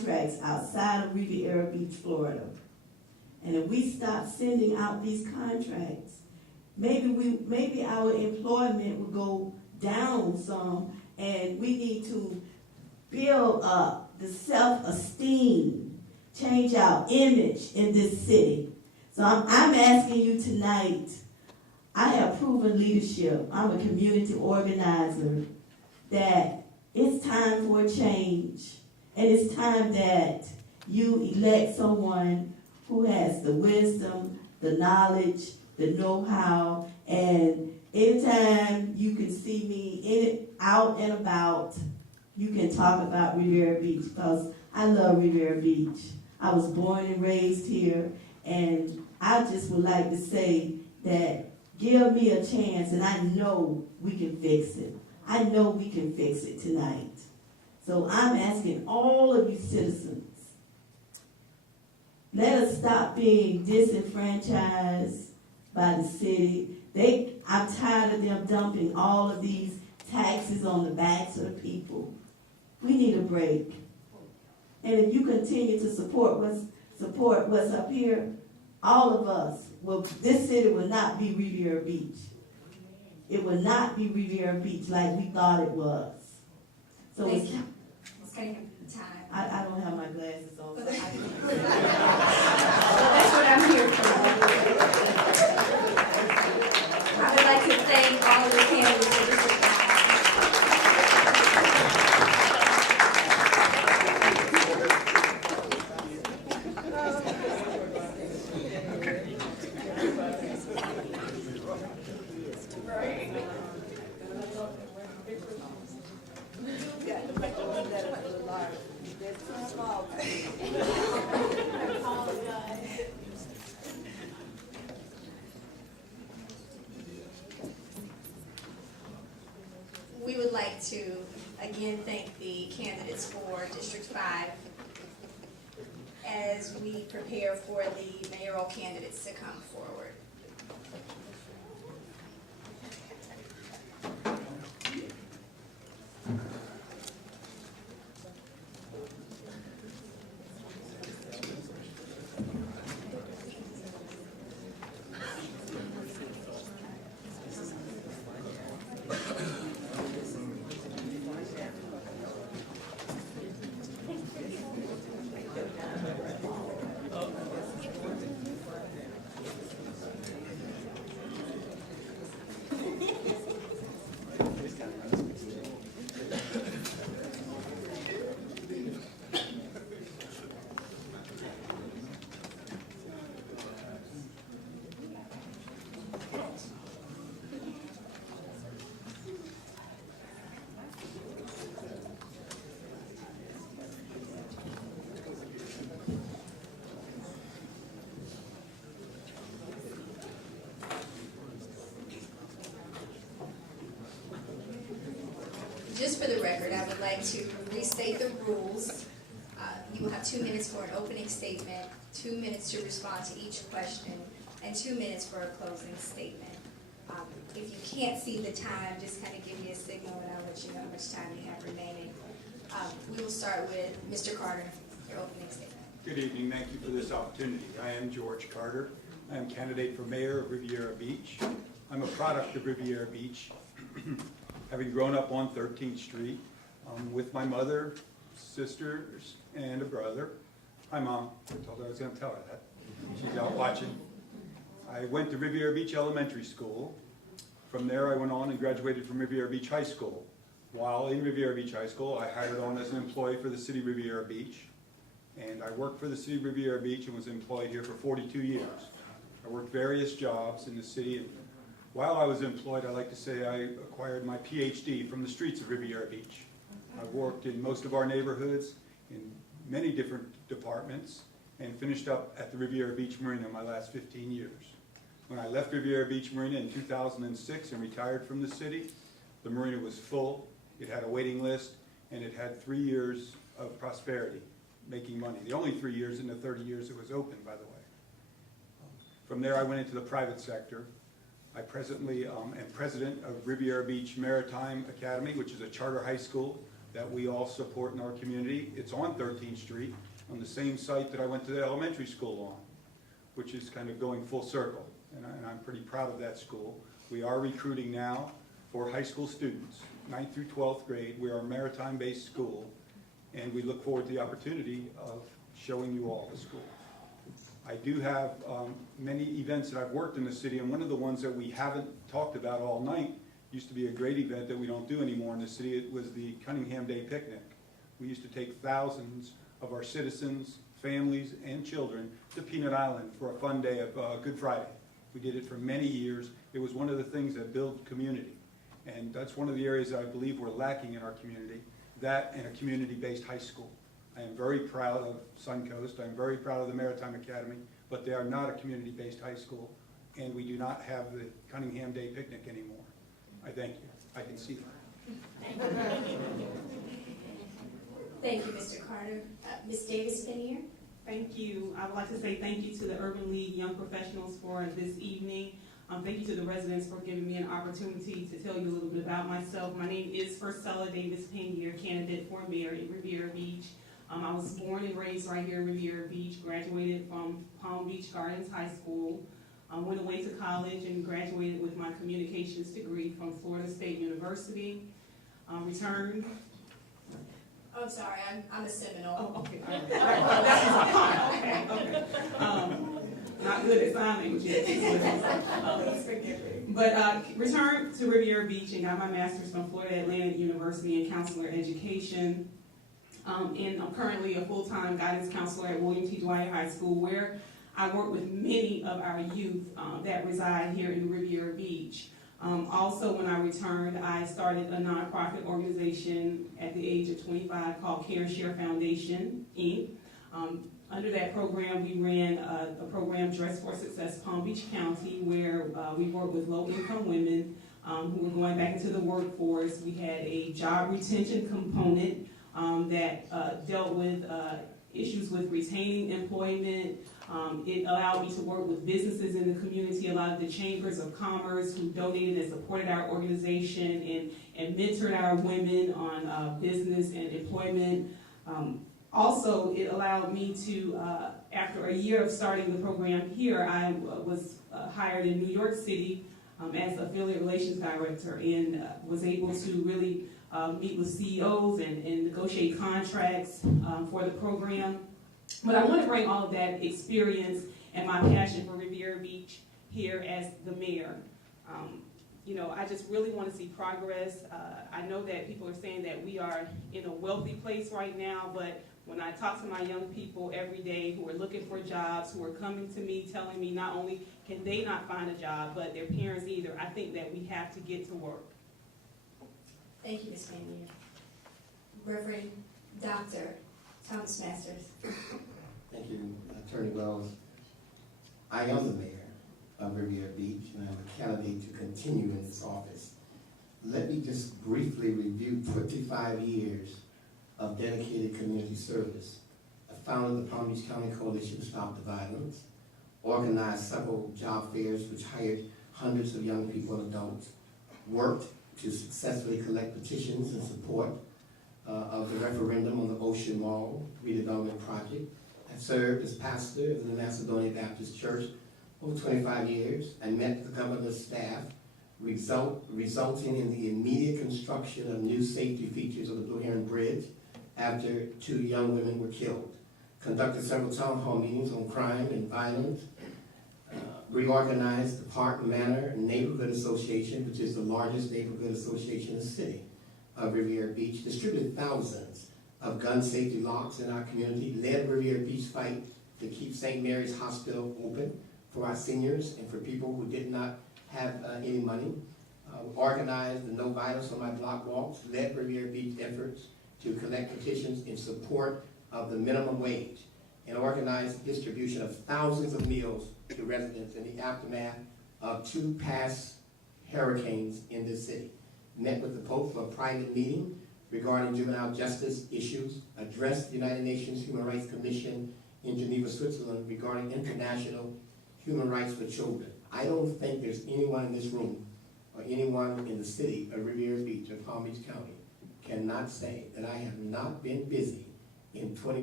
contracts outside of Riviera Beach, Florida. And if we stop sending out these contracts, maybe our employment will go down some, and we need to build up the self-esteem, change our image in this city. So I'm asking you tonight, I have proven leadership. I'm a community organizer, that it's time for a change. And it's time that you elect someone who has the wisdom, the knowledge, the know-how, and anytime you can see me out and about, you can talk about Riviera Beach, because I love Riviera Beach. I was born and raised here, and I just would like to say that give me a chance, and I know we can fix it. I know we can fix it tonight. So I'm asking all of you citizens, let us stop being disenfranchised by the city. I'm tired of them dumping all of these taxes on the backs of the people. We need a break. And if you continue to support what's up here, all of us, this city will not be Riviera Beach. It will not be Riviera Beach like we thought it was. So it's going to have time. I don't have my glasses on. So Well, that's what I'm here for. I would like to thank all of the candidates for this event. We would like to again thank the candidates for District 5 as we prepare for the mayoral candidates to come forward. Just for the record, I would like to restate the rules. You will have 2 minutes for an opening statement, 2 minutes to respond to each question, and 2 minutes for a closing statement. If you can't see the time, just kind of give me a signal and I'll let you know how much time you have remaining. We will start with Mr. Carter, your opening statement. Good evening. Thank you for this opportunity. I am George Carter. I am candidate for mayor of Riviera Beach. I'm a product of Riviera Beach. Having grown up on 13th Street with my mother, sisters, and a brother. Hi, Mom. I told her I was going to tell her that. She's out watching. I went to Riviera Beach Elementary School. From there, I went on and graduated from Riviera Beach High School. While in Riviera Beach High School, I hired on as an employee for the city of Riviera Beach. And I worked for the city of Riviera Beach and was employed here for 42 years. I worked various jobs in the city. And while I was employed, I like to say I acquired my PhD from the streets of Riviera Beach. I've worked in most of our neighborhoods in many different departments and finished up at the Riviera Beach Marina my last 15 years. When I left Riviera Beach Marina in 2006 and retired from the city, the marina was full, it had a waiting list, and it had 3 years of prosperity, making money. The only 3 years in the 30 years it was open, by the way. From there I went into the private sector. I presently am president of Riviera Beach Maritime Academy, which is a charter high school that we all support in our community. It's on 13th Street, on the same site that I went to the elementary school on, which is kind of going full circle, and I'm pretty proud of that school. We are recruiting now for high school students, 9th through 12th grade. We are a maritime-based school, and we look forward to the opportunity of showing you all the school. I do have many events that I've worked in the city, and one of the ones that we haven't talked about all night used to be a great event that we don't do anymore in the city. It was the Cunningham Day Picnic. We used to take thousands of our citizens, families, and children to Peanut Island for a fun day of Good Friday. We did it for many years. It was one of the things that built community, and that's one of the areas that I believe we're lacking in our community, that and a community-based high school. I am very proud of Suncoast. I'm very proud of the Maritime Academy, but they are not a community-based high school, and we do not have the Cunningham Day Picnic anymore. I thank you. I can see that. Thank you, Mr. Carter. Ms. Davis-Pinier? Thank you. I would like to say thank you to the Urban League Young Professionals for this evening. Thank you to the residents for giving me an opportunity to tell you a little bit about myself. My name is Firstella Davis-Pinier, candidate for mayor in Riviera Beach. I was born and raised right here in Riviera Beach, graduated from Palm Beach Gardens High School, went away to college and graduated with my communications degree from Florida State University, returned. Oh, I'm sorry, I'm a Seminole. Oh, okay. All right. Okay. Not good at sign languages. Please forgive me. But returned to Riviera Beach and got my master's from Florida Atlantic University in counselor education. And I'm currently a full-time guidance counselor at William T. Dwyer High School, where I work with many of our youth that reside here in Riviera Beach. Also, when I returned, I started a nonprofit organization at the age of 25 called Care and Share Foundation, Inc. Under that program, we ran a program, Dress for Success Palm Beach County, where we work with low-income women who were going back into the workforce. We had a job retention component that dealt with issues with retaining employment. It allowed me to work with businesses in the community, a lot of the chambers of commerce who donated and supported our organization and mentored our women on business and employment. Also, it allowed me to, after a year of starting the program here, I was hired in New York City as affiliate relations director and was able to really meet with CEOs and negotiate contracts for the program. But I want to bring all of that experience and my passion for Riviera Beach here as the mayor. You know, I just really want to see progress. I know that people are saying that we are in a wealthy place right now, but when I talk to my young people every day who are looking for jobs, who are coming to me telling me not only can they not find a job, but their parents either, I think that we have to get to work. Thank you, Ms. Pinier. Reverend Dr. Thomas Masters. Thank you, Attorney Wells. I am the mayor of Riviera Beach, and I'm a candidate to continue in this office. Let me just briefly review 25 years of dedicated community service. I founded the Palm Beach County Coalition to Stop the Violence, organized several job fairs which hired hundreds of young people and adults, worked to successfully collect petitions in support of the referendum on the Ocean Mall redevelopment project. I served as pastor of the Macedonia Baptist Church over 25 years. I met the governor's staff, resulting in the immediate construction of new safety features of the Blue Heron Bridge after 2 young women were killed. Conducted several town hall meetings on crime and violence. Reorganized the Park Manor Neighborhood Association, which is the largest neighborhood association in the city of Riviera Beach. Distributed thousands of gun safety locks in our community. Led Riviera Beach fight to keep St. Mary's Hospital open for our seniors and for people who did not have any money. Organized the No Violence on My Block walks. Led Riviera Beach efforts to collect petitions in support of the minimum wage, and organized the distribution of thousands of meals to residents in the aftermath of 2 past hurricanes in this city. Met with the Pope for a private meeting regarding juvenile justice issues, addressed the United Nations Human Rights Commission in Geneva, Switzerland regarding international human rights for children. I don't think there's anyone in this room or anyone in the city of Riviera Beach or Palm Beach County cannot say that I have not been busy in 20